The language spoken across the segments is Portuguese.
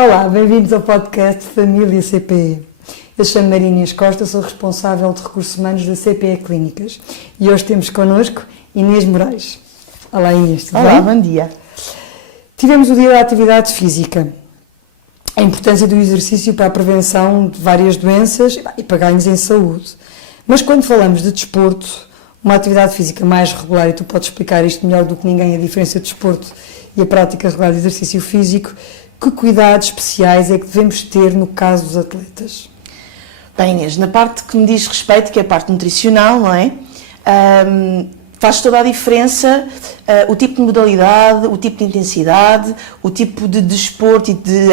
Olá, bem-vindos ao podcast Família CPE. Eu chamo Maria Inês Costa, sou responsável de recursos humanos da CPE Clínicas e hoje temos connosco Inês Moraes. Olá Inês, tudo Olá, bem? bom dia. Tivemos o dia da atividade física, a importância do exercício para a prevenção de várias doenças e para ganhos em saúde. Mas quando falamos de desporto, uma atividade física mais regular, e tu podes explicar isto melhor do que ninguém, a diferença de desporto e a prática regular de exercício físico, que cuidados especiais é que devemos ter no caso dos atletas? Bem, Inês, na parte que me diz respeito, que é a parte nutricional, não é? Faz toda a diferença o tipo de modalidade, o tipo de intensidade, o tipo de desporto e de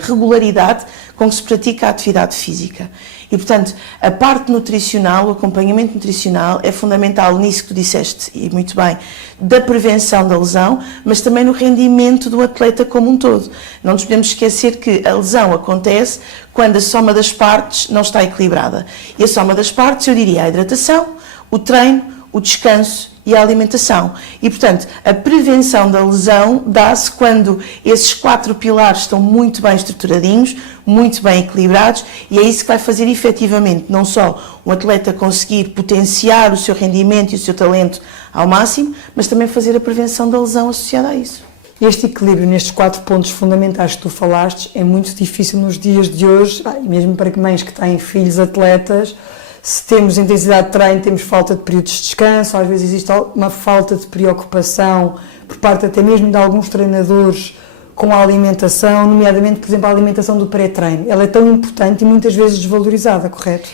regularidade com que se pratica a atividade física. E, portanto, a parte nutricional, o acompanhamento nutricional é fundamental nisso que tu disseste, e muito bem, da prevenção da lesão, mas também no rendimento do atleta como um todo. Não nos podemos esquecer que a lesão acontece quando a soma das partes não está equilibrada. E a soma das partes, eu diria, a hidratação, o treino, o descanso e a alimentação. E, portanto, a prevenção da lesão dá-se quando esses 4 pilares estão muito bem estruturadinhos, muito bem equilibrados, e é isso que vai fazer efetivamente não só um atleta conseguir potenciar o seu rendimento e o seu talento ao máximo, mas também fazer a prevenção da lesão associada a isso. Este equilíbrio nestes 4 pontos fundamentais que tu falaste é muito difícil nos dias de hoje, e mesmo para mães que têm filhos atletas. Se temos intensidade de treino, temos falta de períodos de descanso, às vezes existe uma falta de preocupação por parte até mesmo de alguns treinadores com a alimentação, nomeadamente, por exemplo, a alimentação do pré-treino. Ela é tão importante e muitas vezes desvalorizada, correto?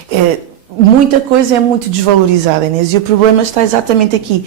Muita coisa é muito desvalorizada, Inês, e o problema está exatamente aqui.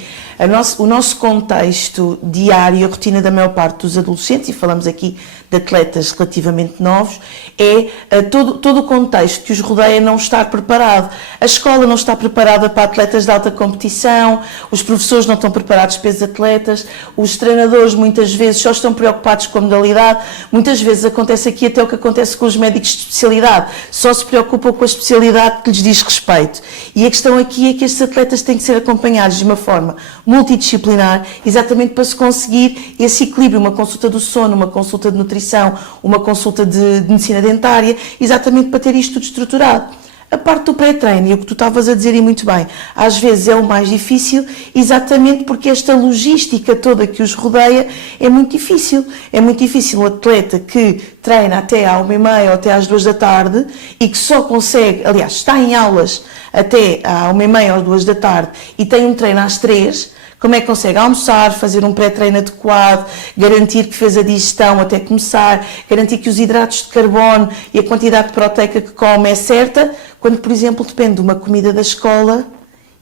O nosso contexto diário, a rotina da maior parte dos adolescentes, e falamos aqui de atletas relativamente novos, é todo o contexto que os rodeia não estar preparado. A escola não está preparada para atletas de alta competição, os professores não estão preparados para os atletas, os treinadores muitas vezes só estão preocupados com a modalidade, muitas vezes acontece aqui até o que acontece com os médicos de especialidade, só se preocupam com a especialidade que lhes diz respeito. E a questão aqui é que estes atletas têm que ser acompanhados de uma forma multidisciplinar, exatamente para se conseguir esse equilíbrio, uma consulta do sono, uma consulta de nutrição, uma consulta de medicina dentária, exatamente para ter isto tudo estruturado. A parte do pré-treino, e o que tu estavas a dizer e muito bem, às vezes é o mais difícil, exatamente porque esta logística toda que os rodeia é muito difícil. É muito difícil um atleta que treina até à 1h30 ou até às 2 da tarde e que só consegue, aliás, está em aulas até à 1h30 ou 2 da tarde e tem um treino às 3, como é que consegue almoçar, fazer um pré-treino adequado, garantir que fez a digestão até começar, garantir que os hidratos de carbono e a quantidade proteica que come é certa, quando, por exemplo, depende de uma comida da escola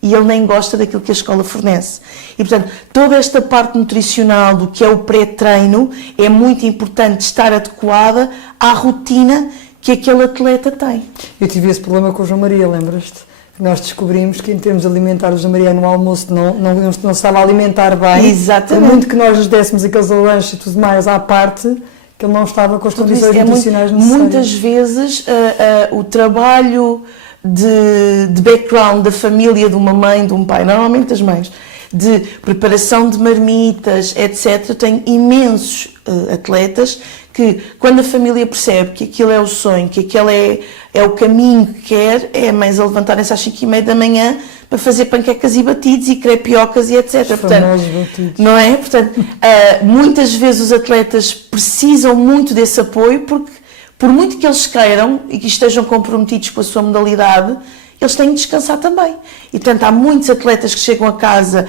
e ele nem gosta daquilo que a escola fornece. E, portanto, toda esta parte nutricional do que é o pré-treino é muito importante estar adequada à rotina que aquele atleta tem. Eu tive esse problema com o João Maria, lembras-te? Nós descobrimos que em termos alimentares o João Maria no almoço não estava a alimentar bem. Exatamente. Por muito que nós lhes dessemos aqueles lanches e tudo mais à parte, que ele não estava com as condições nutricionais necessárias. Muitas vezes o trabalho de background da família, de uma mãe, de um pai, normalmente das mães, de preparação de marmitas, etc. Tem imensos atletas que, quando a família percebe que aquilo é o sonho, que aquele é o caminho que quer, é a mães a levantarem-se às 5h30 da manhã para fazer panquecas e batidos e crepiocas e etc. Portanto, batidos. Não é? Portanto, muitas vezes os atletas precisam muito desse apoio porque, por muito que eles queiram e que estejam comprometidos com a sua modalidade, eles têm de descansar também. E, portanto, há muitos atletas que chegam a casa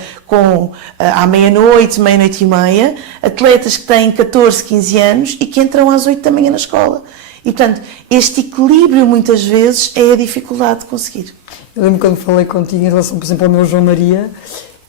à meia-noite, meia-noite e meia, atletas que têm 14, 15 anos e que entram às 8 da manhã na escola. E, portanto, este equilíbrio, muitas vezes, é a dificuldade de conseguir. Eu lembro quando falei contigo em relação, por exemplo, ao meu João Maria,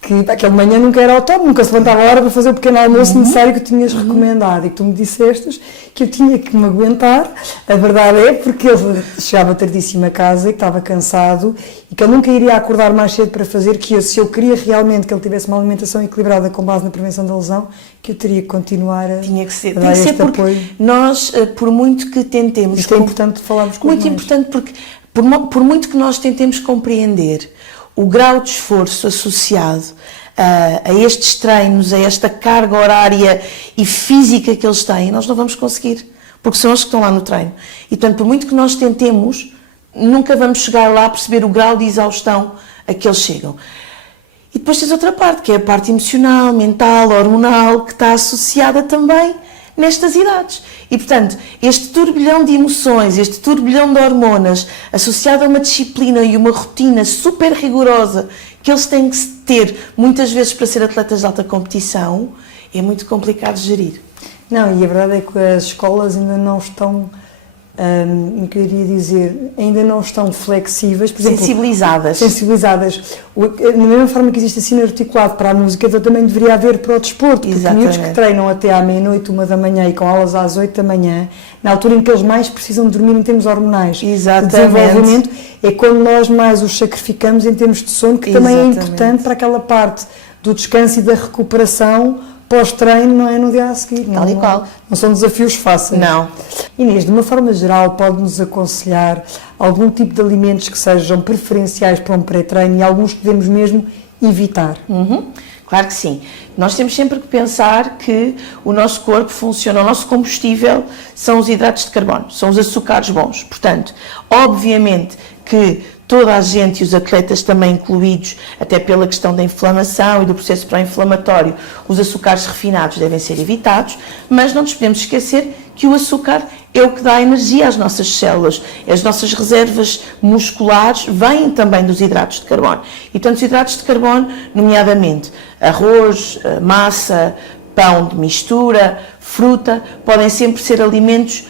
que aquele manhã nunca era autónomo, nunca se levantava a hora para fazer o pequeno almoço necessário que tu tinhas recomendado e que tu me dissestes que eu tinha que me aguentar. A verdade é porque ele chegava tardíssimo a casa e que estava cansado e que ele nunca iria acordar mais cedo para fazer, que se eu queria realmente que ele tivesse uma alimentação equilibrada com base na prevenção da lesão, que eu teria que continuar a Tinha que ser, dar tem que ser este porque apoio. Nós, por muito que tentemos... Isto é importante falarmos com Muito importante porque, por muito que nós tentemos compreender o grau de esforço associado a estes treinos, a esta carga horária e física que eles têm, nós não vamos conseguir. porque são eles que estão lá no treino. E, portanto, por muito que nós tentemos, nunca vamos chegar lá a perceber o grau de exaustão a que eles chegam. E depois tens outra parte, que é a parte emocional, mental, hormonal, que está associada também nestas idades. E, portanto, este turbilhão de emoções, este turbilhão de hormonas, associado a uma disciplina e uma rotina super rigorosa que eles têm que ter, muitas vezes para ser atletas de alta competição, é muito complicado de gerir. Não, e a verdade é que as escolas ainda não estão, eu queria dizer, ainda não estão flexíveis, por exemplo, sensibilizadas. Da mesma forma que existe ensino articulado para a música, também deveria haver para o desporto, porque miúdos que treinam até à meia-noite, 1 da manhã e com aulas às 8 da manhã, na altura em que eles mais precisam de dormir em termos hormonais, de desenvolvimento, é quando nós mais os sacrificamos em termos de sono, que também é importante para aquela parte do descanso e da recuperação pós-treino, não é no dia a seguir. Tal e qual. Não são desafios fáceis. Não. Inês, de uma forma geral, pode-nos aconselhar algum tipo de alimentos que sejam preferenciais para um pré-treino e alguns que devemos mesmo evitar? Claro que sim. Nós temos sempre que pensar que o nosso corpo funciona, o nosso combustível são os hidratos de carbono, são os açúcares bons. Portanto, obviamente que toda a gente e os atletas também incluídos, até pela questão da inflamação e do processo pró-inflamatório, os açúcares refinados devem ser evitados, mas não nos podemos esquecer que o açúcar é o que dá energia às nossas células. As nossas reservas musculares vêm também dos hidratos de carbono. E tanto os hidratos de carbono, nomeadamente arroz, massa, pão de mistura, fruta, podem sempre ser alimentos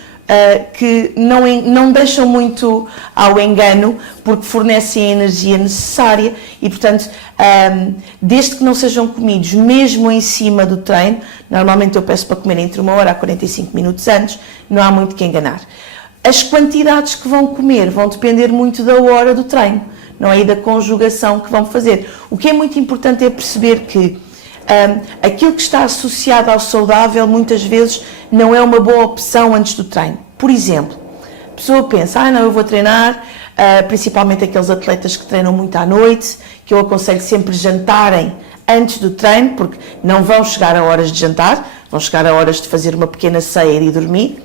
que não deixam muito ao engano, porque fornecem a energia necessária e, portanto, desde que não sejam comidos mesmo em cima do treino, normalmente eu peço para comer entre 1 hora a 45 minutos antes, não há muito que enganar. As quantidades que vão comer vão depender muito da hora do treino, não é? E da conjugação que vão fazer. O que é muito importante é perceber que aquilo que está associado ao saudável muitas vezes não é uma boa opção antes do treino. Por exemplo, a pessoa pensa, não, eu vou treinar, principalmente aqueles atletas que treinam muito à noite, que eu aconselho sempre jantarem antes do treino, porque não vão chegar a horas de jantar, vão chegar a horas de fazer uma pequena ceia e dormir.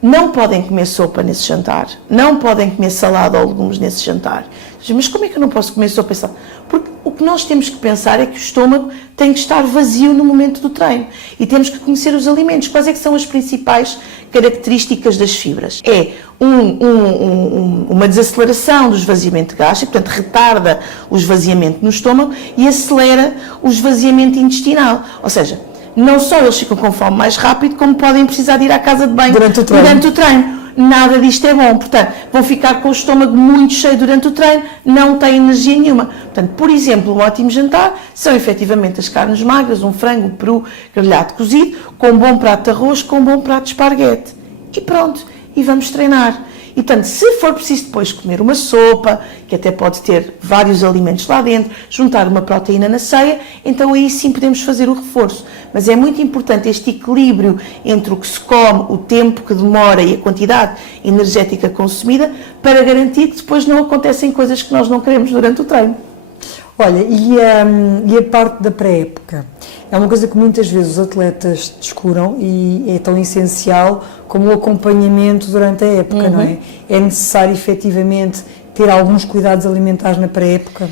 Não podem comer sopa nesse jantar, não podem comer salada ou legumes nesse jantar. Mas como é que eu não posso comer sopa e salada? Porque o que nós temos que pensar é que o estômago tem que estar vazio no momento do treino e temos que conhecer os alimentos. Quais é que são as principais características das fibras? É uma desaceleração do esvaziamento gástrico, portanto retarda o esvaziamento no estômago e acelera o esvaziamento intestinal. Ou seja, não só eles ficam com fome mais rápido, como podem precisar de ir à casa de banho durante o treino. Nada disto é bom, portanto, vão ficar com o estômago muito cheio durante o treino, não têm energia nenhuma. Portanto, por exemplo, um ótimo jantar são efetivamente as carnes magras, um frango, um peru grelhado cozido, com um bom prato de arroz, com um bom prato de esparguete. E pronto, e vamos treinar. E, portanto, se for preciso depois comer uma sopa, que até pode ter vários alimentos lá dentro, juntar uma proteína na ceia, então aí sim podemos fazer o reforço. Mas é muito importante este equilíbrio entre o que se come, o tempo que demora e a quantidade energética consumida, para garantir que depois não acontecem coisas que nós não queremos durante o treino. Olha, e a parte da pré-época? É uma coisa que muitas vezes os atletas descuram e é tão essencial como o acompanhamento durante a época, não é? É necessário efetivamente ter alguns cuidados alimentares na pré-época?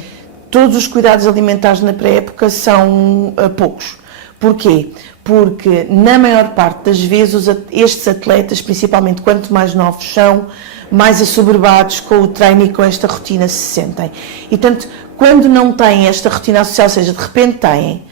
Todos os cuidados alimentares na pré-época são poucos. Porquê? Porque na maior parte das vezes estes atletas, principalmente quanto mais novos são, mais assoberbados com o treino e com esta rotina se sentem. E portanto, quando não têm esta rotina associada, ou seja, de repente têm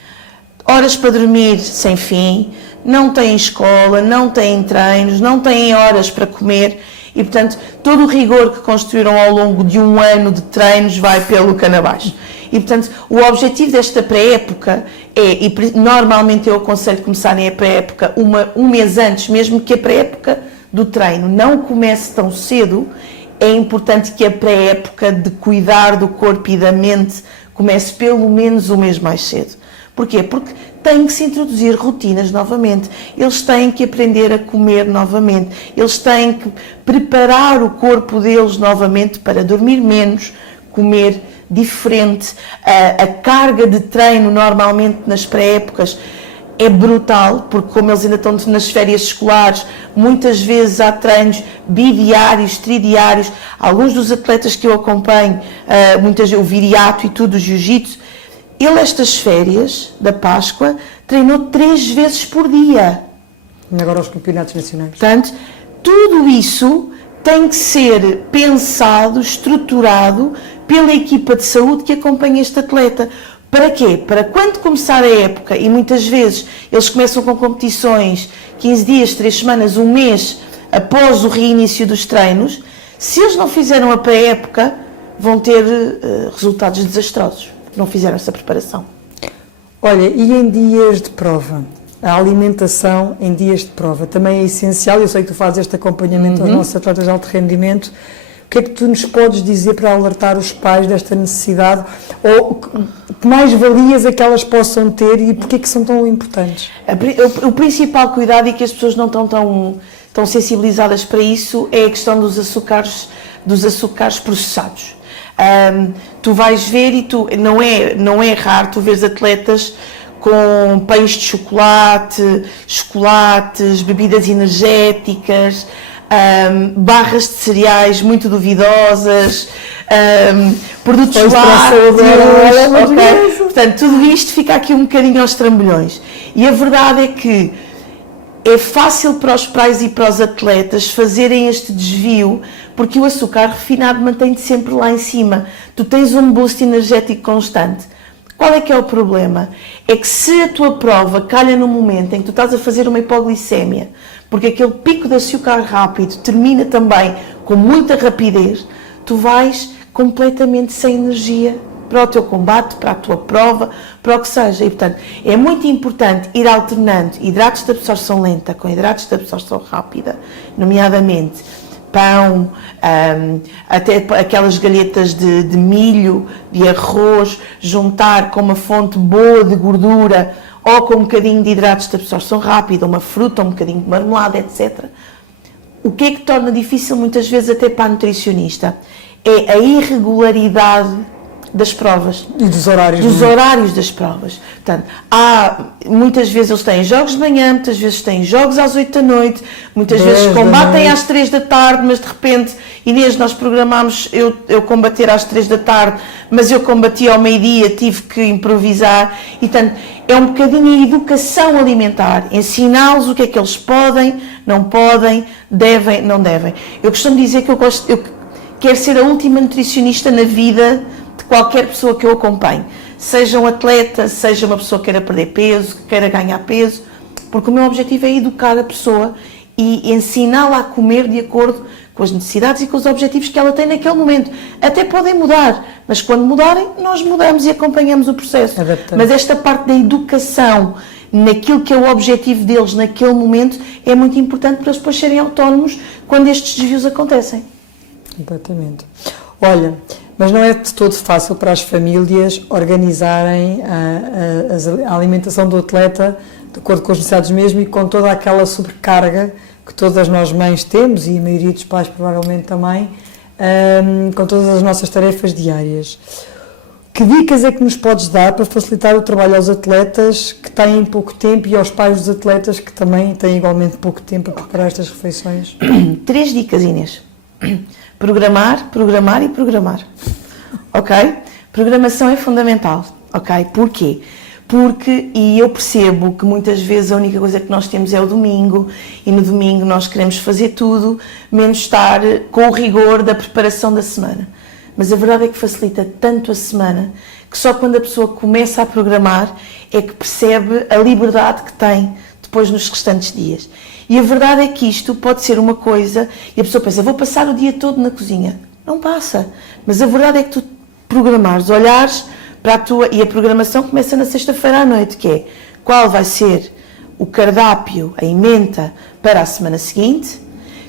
horas para dormir sem fim, não têm escola, não têm treinos, não têm horas para comer e, portanto, todo o rigor que construíram ao longo de um ano de treinos vai pelo cano abaixo. E, portanto, o objetivo desta pré-época é, e normalmente eu aconselho começarem a pré-época um mês antes, mesmo que a pré-época do treino não comece tão cedo, é importante que a pré-época de cuidar do corpo e da mente comece pelo menos um mês mais cedo. Porquê? Porque têm que se introduzir rotinas novamente, eles têm que aprender a comer novamente, eles têm que preparar o corpo deles novamente para dormir menos, comer diferente. A carga de treino normalmente nas pré-épocas é brutal, porque como eles ainda estão nas férias escolares, muitas vezes há treinos bidiários, tridiários. Alguns dos atletas que eu acompanho, muitas vezes o viriato e tudo, o jiu-jitsu, ele estas férias da Páscoa treinou 3 vezes por dia. Agora aos campeonatos nacionais. Portanto, tudo isso tem que ser pensado, estruturado pela equipa de saúde que acompanha este atleta. Para quê? Para quando começar a época, e muitas vezes eles começam com competições 15 dias, 3 semanas, 1 mês após o reinício dos treinos, se eles não fizeram a pré-época, vão ter resultados desastrosos, não fizeram essa preparação. Olha, e em dias de prova? A alimentação em dias de prova também é essencial. Eu sei que tu fazes este acompanhamento aos nossos atletas de alto rendimento. O que é que tu nos podes dizer para alertar os pais desta necessidade? Ou que mais valias é que elas possam ter e porquê é que são tão importantes? O principal cuidado, e que as pessoas não estão tão sensibilizadas para isso, é a questão dos açúcares processados. Tu vais ver, e não é raro tu veres atletas com pães de chocolate, chocolates, bebidas energéticas, barras de cereais muito duvidosas, produtos lácteos, okay? Portanto, tudo isto fica aqui um bocadinho aos trambolhões. E a verdade é que é fácil para os pais e para os atletas fazerem este desvio, porque o açúcar refinado mantém-te sempre lá em cima. Tu tens um boost energético constante. Qual é que é o problema? É que se a tua prova calha no momento em que tu estás a fazer uma hipoglicémia, porque aquele pico de açúcar rápido termina também com muita rapidez, tu vais completamente sem energia para o teu combate, para a tua prova, para o que seja. E, portanto, é muito importante ir alternando hidratos de absorção lenta com hidratos de absorção rápida, nomeadamente pão, até aquelas galhetas de milho, de arroz, juntar com uma fonte boa de gordura ou com um bocadinho de hidratos de absorção rápida, uma fruta, um bocadinho de marmelada, etc. O que é que torna difícil muitas vezes até para a nutricionista? É a irregularidade das provas. E dos horários. Dos horários das provas. Portanto, muitas vezes eles têm jogos de manhã, muitas vezes têm jogos às 8 da noite, muitas vezes combatem às 3 da tarde, mas de repente, Inês, nós programámos eu combater às 3 da tarde, mas eu combati ao meio-dia, tive que improvisar. E, portanto, é um bocadinho a educação alimentar, ensiná-los o que é que eles podem, não podem, devem, não devem. Eu costumo dizer que eu quero ser a última nutricionista na vida de qualquer pessoa que eu acompanhe, seja um atleta, seja uma pessoa que queira perder peso, que queira ganhar peso, porque o meu objetivo é educar a pessoa e ensiná-la a comer de acordo com as necessidades e com os objetivos que ela tem naquele momento. Até podem mudar, mas quando mudarem, nós mudamos e acompanhamos o processo. Mas esta parte da educação, naquilo que é o objetivo deles naquele momento, é muito importante para eles depois serem autónomos quando estes desvios acontecem. Completamente. Olha, mas não é de todo fácil para as famílias organizarem a alimentação do atleta de acordo com as necessidades mesmo e com toda aquela sobrecarga que todas nós mães temos, e a maioria dos pais provavelmente também, com todas as nossas tarefas diárias. Que dicas é que nos podes dar para facilitar o trabalho aos atletas que têm pouco tempo e aos pais dos atletas que também têm igualmente pouco tempo a preparar estas refeições? 3 dicas, Inês. Programar, programar e programar. Ok? Programação é fundamental. Ok? Porquê? Porque, e eu percebo que muitas vezes a única coisa que nós temos é o domingo, e no domingo nós queremos fazer tudo, menos estar com o rigor da preparação da semana. Mas a verdade é que facilita tanto a semana, que só quando a pessoa começa a programar é que percebe a liberdade que tem depois nos restantes dias. E a verdade é que isto pode ser uma coisa, e a pessoa pensa, vou passar o dia todo na cozinha. Não passa. Mas a verdade é que tu programares, olhares para a tua... E a programação começa na sexta-feira à noite, que é qual vai ser o cardápio, a ementa para a semana seguinte,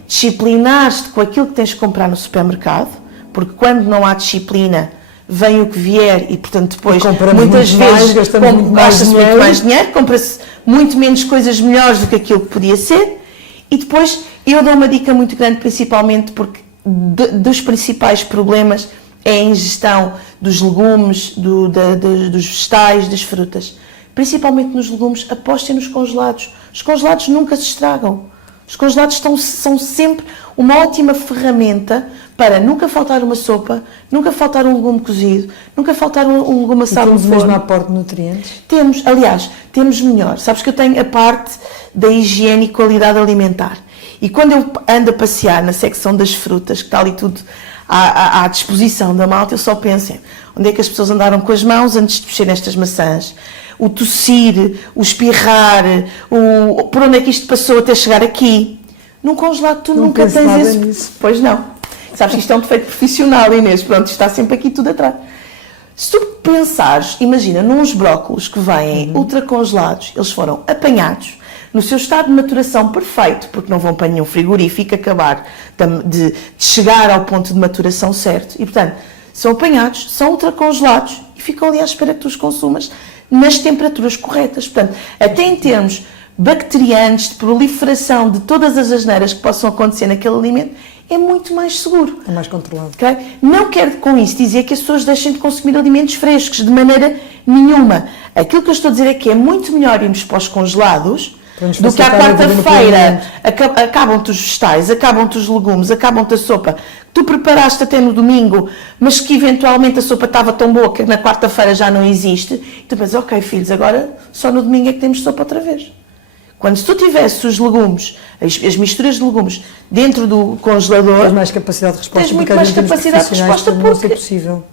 disciplinares-te com aquilo que tens de comprar no supermercado, porque quando não há disciplina, vem o que vier e, portanto, depois muitas vezes gastamos muito mais dinheiro, compra-se muito menos coisas melhores do que aquilo que podia ser. E depois eu dou uma dica muito grande, principalmente porque dos principais problemas é a ingestão dos legumes, dos vegetais, das frutas. principalmente nos legumes, apostem nos congelados. Os congelados nunca se estragam. Os congelados são sempre uma ótima ferramenta para nunca faltar uma sopa, nunca faltar um legume cozido, nunca faltar um legume assado no forno. Temos mesmo aporte de nutrientes? Temos, aliás, temos melhor. Sabes que eu tenho a parte da higiene e qualidade alimentar. E quando eu ando a passear na secção das frutas, que está ali tudo à disposição da malta, eu só penso em onde é que as pessoas andaram com as mãos antes de mexer nestas maçãs. O tossir, o espirrar, por onde é que isto passou até chegar aqui. Num congelado tu nunca tens esse... Nisso. Pois não. Sabes que isto é um defeito profissional, Inês. Pronto, está sempre aqui tudo atrás. Se tu pensares, imagina, nos brócolos que vêm ultra congelados, eles foram apanhados no seu estado de maturação perfeito, porque não vão para nenhum frigorífico acabar de chegar ao ponto de maturação certo. E, portanto, são apanhados, são ultra congelados e ficam ali à espera que tu os consumas nas temperaturas corretas. Portanto, até em termos bacterianos, de proliferação de todas as asneiras que possam acontecer naquele alimento, é muito mais seguro. É mais controlado. Okay? Não quero com isso dizer que as pessoas deixem de consumir alimentos frescos, de maneira nenhuma. Aquilo que eu estou a dizer é que é muito melhor irmos para os congelados do que à quarta-feira acabam-te os vegetais, acabam-te os legumes, acabam-te a sopa que tu preparaste até no domingo, mas que eventualmente a sopa estava tão boa que na quarta-feira já não existe, e tu pensas, ok filhos, agora só no domingo é que temos sopa outra vez. Quando se tu tivesses os legumes, as misturas de legumes dentro do congelador, tens mais capacidade de resposta, tens muito mais capacidade de resposta porque possível.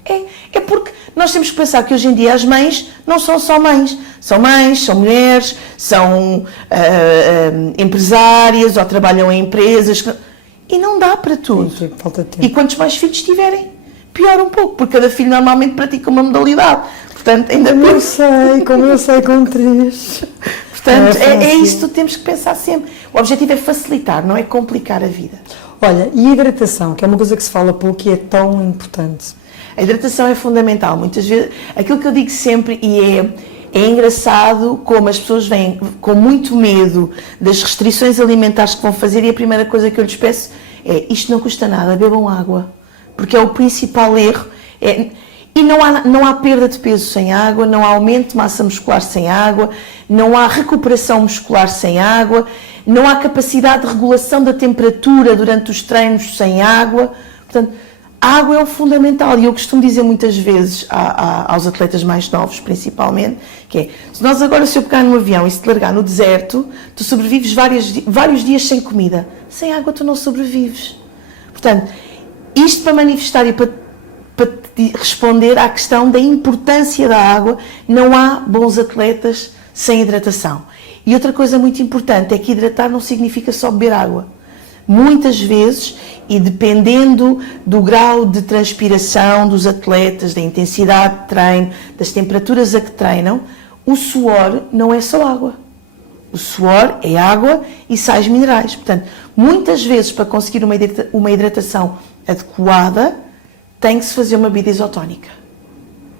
É porque nós temos que pensar que hoje em dia as mães não são só mães, são mulheres, são empresárias ou trabalham em empresas e não dá para tudo. Sim, falta tempo. E quantos mais filhos tiverem, pior um pouco, porque cada filho normalmente pratica uma modalidade. Portanto, ainda como eu sei com 3. Portanto, é isso que temos que pensar sempre. O objetivo é facilitar, não é complicar a vida. Olha, e a hidratação, que é uma coisa que se fala pouco e é tão importante. A hidratação é fundamental. Muitas vezes, aquilo que eu digo sempre, e é engraçado como as pessoas vêm com muito medo das restrições alimentares que vão fazer e a primeira coisa que eu lhes peço é isto não custa nada, bebam água. Porque é o principal erro. E não há perda de peso sem água, não há aumento de massa muscular sem água, não há recuperação muscular sem água, não há capacidade de regulação da temperatura durante os treinos sem água. Portanto, a água é o fundamental. E eu costumo dizer muitas vezes aos atletas mais novos, principalmente, que é, se eu pegar no avião e se te largar no deserto, tu sobrevives vários dias sem comida. Sem água tu não sobrevives. Portanto, isto para manifestar e para responder à questão da importância da água, não há bons atletas sem hidratação. E outra coisa muito importante é que hidratar não significa só beber água. Muitas vezes, e dependendo do grau de transpiração dos atletas, da intensidade de treino, das temperaturas a que treinam, o suor não é só água. O suor é água e sais minerais. Portanto, muitas vezes para conseguir uma hidratação adequada, tem que se fazer uma bebida isotónica.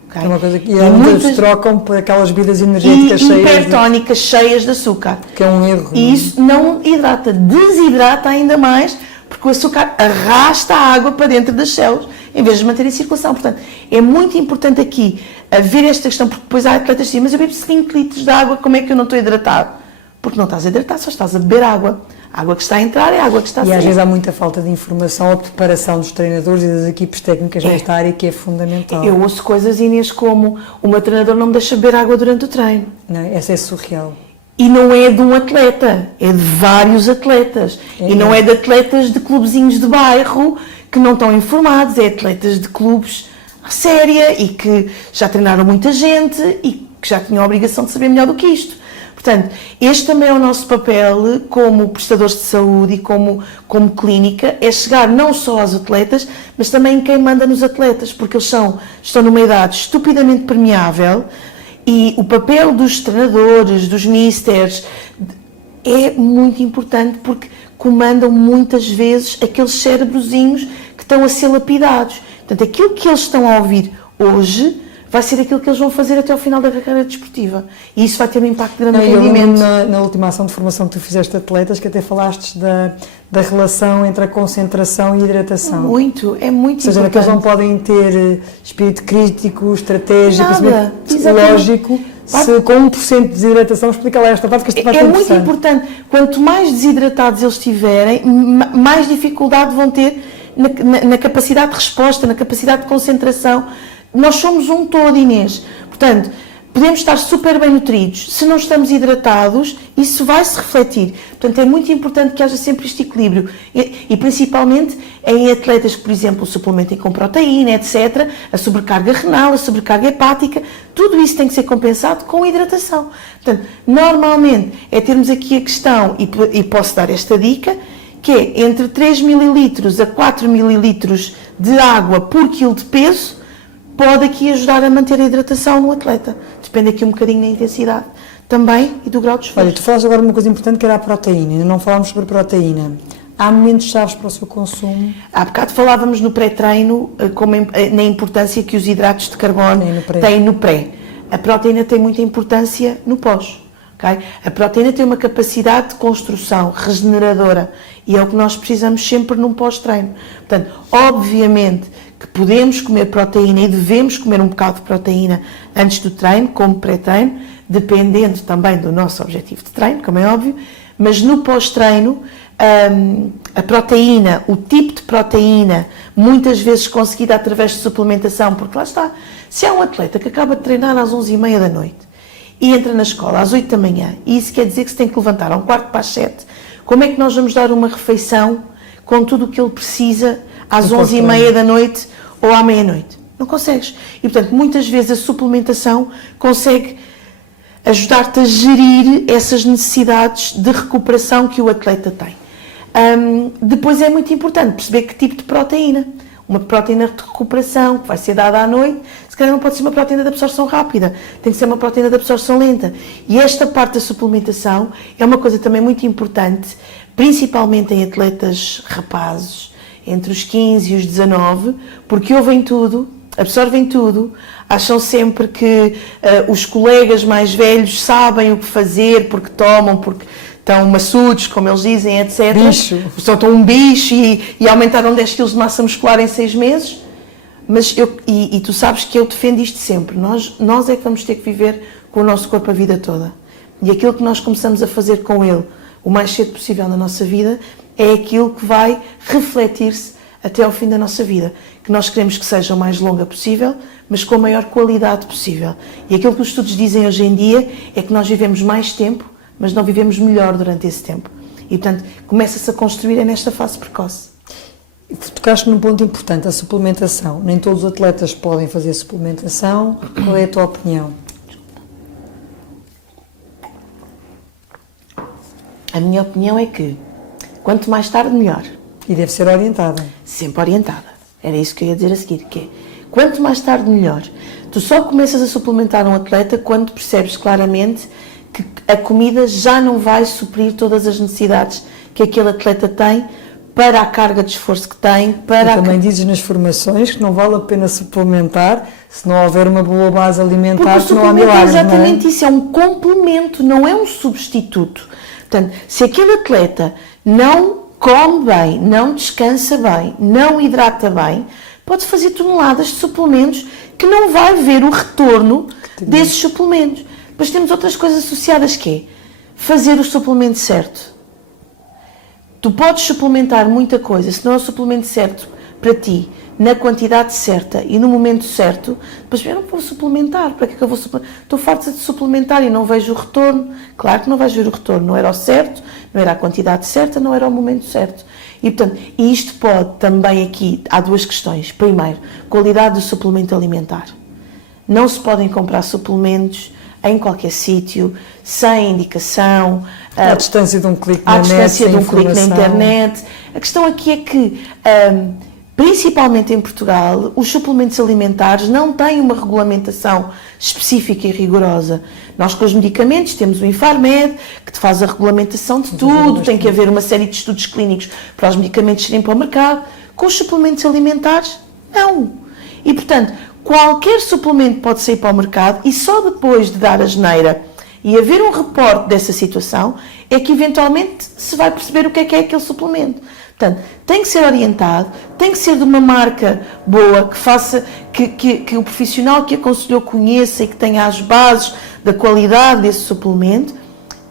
Okay? É uma coisa que muitas trocam por aquelas bebidas energéticas hipertónicas cheias de açúcar. Que é um erro. E isso não hidrata, desidrata ainda mais, porque o açúcar arrasta a água para dentro das células, em vez de manter em circulação. Portanto, é muito importante aqui haver esta questão, porque depois há atletas que dizem, mas eu bebo 5 litros de água, como é que eu não estou hidratado? Porque não estás a hidratar, só estás a beber água. A água que está a entrar é a água que está a sair. E às vezes há muita falta de informação ou preparação dos treinadores e das equipes técnicas nesta área que é fundamental. Eu ouço coisas, Inês, como o meu treinador não me deixa beber água durante o treino. Não, essa é surreal. E não é de um atleta, é de vários atletas. E não é de atletas de clubezinhos de bairro que não estão informados, é atletas de clubes à séria e que já treinaram muita gente e que já tinham a obrigação de saber melhor do que isto. Portanto, este também é o nosso papel como prestadores de saúde e como clínica, é chegar não só aos atletas, mas também quem manda nos atletas, porque eles estão numa idade estupidamente permeável e o papel dos treinadores, dos misters, é muito importante porque comandam muitas vezes aqueles cérebrozinhos que estão a ser lapidados. Portanto, aquilo que eles estão a ouvir hoje vai ser aquilo que eles vão fazer até ao final da carreira desportiva. E isso vai ter um impacto grande no rendimento. Na última ação de formação que tu fizeste de atletas, que até falaste da relação entre a concentração e a hidratação. É muito Ou seja, importante. que eles não podem ter espírito crítico, estratégico, Nada, psicológico, com 1% de desidratação, explica lá esta parte que isto vai ser muito importante. Quanto mais desidratados eles estiverem, mais dificuldade vão ter na capacidade de resposta, na capacidade de concentração. Nós somos um todo, Inês. Portanto, podemos estar super bem nutridos. Se não estamos hidratados, isso vai se refletir. Portanto, é muito importante que haja sempre este equilíbrio. E principalmente em atletas que, por exemplo, suplementem com proteína, etc., a sobrecarga renal, a sobrecarga hepática, tudo isso tem que ser compensado com hidratação. Portanto, normalmente é termos aqui a questão, e posso dar esta dica, que é entre 3 ml a 4 ml de água por quilo de peso, pode aqui ajudar a manter a hidratação no atleta. Depende aqui um bocadinho da intensidade também e do grau de esforço. Olha, tu falaste agora de uma coisa importante que era a proteína, ainda não falámos sobre proteína. Há momentos chaves para o seu consumo? Há bocado falávamos no pré-treino, na importância que os hidratos de carbono têm no pré. A proteína tem muita importância no pós. Okay? A proteína tem uma capacidade de construção regeneradora e é o que nós precisamos sempre num pós-treino. Portanto, obviamente que podemos comer proteína e devemos comer um bocado de proteína antes do treino, como pré-treino, dependendo também do nosso objetivo de treino, como é óbvio, mas no pós-treino, a proteína, o tipo de proteína, muitas vezes conseguida através de suplementação, porque lá está, se é um atleta que acaba de treinar às 11h30 da noite e entra na escola às 8 da manhã, e isso quer dizer que se tem que levantar a 7:15, como é que nós vamos dar uma refeição com tudo o que ele precisa às 11h30 da noite ou à meia-noite? Não consegues. E, portanto, muitas vezes a suplementação consegue ajudar-te a gerir essas necessidades de recuperação que o atleta tem. Depois é muito importante perceber que tipo de proteína. Uma proteína de recuperação que vai ser dada à noite, se calhar não pode ser uma proteína de absorção rápida, tem que ser uma proteína de absorção lenta. E esta parte da suplementação é uma coisa também muito importante, principalmente em atletas rapazes, entre os 15 e os 19, porque ouvem tudo, absorvem tudo, acham sempre que os colegas mais velhos sabem o que fazer, porque tomam, porque estão maçudos, como eles dizem, etc. Bicho. Estão um bicho e aumentaram 10 kg de massa muscular em 6 meses. Mas tu sabes que eu defendo isto sempre. Nós é que vamos ter que viver com o nosso corpo a vida toda. E aquilo que nós começamos a fazer com ele o mais cedo possível na nossa vida é aquilo que vai refletir-se até ao fim da nossa vida. Que nós queremos que seja o mais longa possível, mas com a maior qualidade possível. E aquilo que os estudos dizem hoje em dia é que nós vivemos mais tempo, mas não vivemos melhor durante esse tempo. E, portanto, começa-se a construir nesta fase precoce. Tocaste num ponto importante, a suplementação. Nem todos os atletas podem fazer suplementação. Qual é a tua opinião? A minha opinião é que, quanto mais tarde, melhor. E deve ser orientada. Sempre orientada. Era isso que eu ia dizer a seguir, que é, quanto mais tarde, melhor. Tu só começas a suplementar um atleta quando percebes claramente que a comida já não vai suprir todas as necessidades que aquele atleta tem para a carga de esforço que tem. Também dizes nas formações que não vale a pena suplementar se não houver uma boa base alimentar, porque não há milagres, é exatamente isso, é um complemento, não é um substituto. Portanto, se aquele atleta não come bem, não descansa bem, não hidrata bem, pode fazer toneladas de suplementos que não vai ver o retorno desses suplementos. Depois temos outras coisas associadas, que é fazer o suplemento certo. Tu podes suplementar muita coisa, se não é o suplemento certo para ti, na quantidade certa e no momento certo, depois eu não vou suplementar, para que é que eu vou suplementar? Estou farta de suplementar e não vejo o retorno. Claro que não vais ver o retorno, não era o certo, não era a quantidade certa, não era o momento certo. E, portanto, isto pode também aqui, há duas questões. Primeiro, qualidade do suplemento alimentar. Não se podem comprar suplementos em qualquer sítio, sem indicação. À distância de um clique na net, distância de um clique na internet. A questão aqui é que, principalmente em Portugal, os suplementos alimentares não têm uma regulamentação específica e rigorosa. Nós, com os medicamentos, temos o Infarmed, que te faz a regulamentação de tudo, tem que haver uma série de estudos clínicos para os medicamentos irem para o mercado. Com os suplementos alimentares, não. E, portanto, qualquer suplemento pode sair para o mercado e só depois de dar a geneira e haver um reporte dessa situação é que eventualmente se vai perceber o que é aquele suplemento. Portanto, tem que ser orientado, tem que ser de uma marca boa, que faça, que o profissional que aconselhou conheça e que tenha as bases da qualidade desse suplemento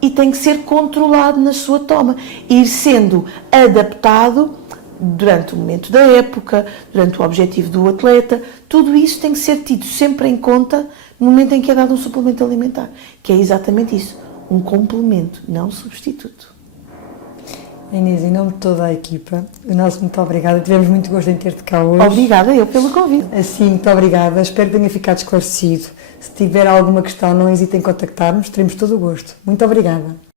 e tem que ser controlado na sua toma, ir sendo adaptado durante o momento da época, durante o objetivo do atleta. Tudo isso tem que ser tido sempre em conta no momento em que é dado um suplemento alimentar, que é exatamente isso, um complemento, não um substituto. Inês, em nome de toda a equipa, o nosso muito obrigada. Tivemos muito gosto em ter-te cá hoje. Obrigada eu pelo convite. Assim, muito obrigada. Espero que tenha ficado esclarecido. Se tiver alguma questão, não hesite em contactar-nos. Teremos todo o gosto. Muito obrigada.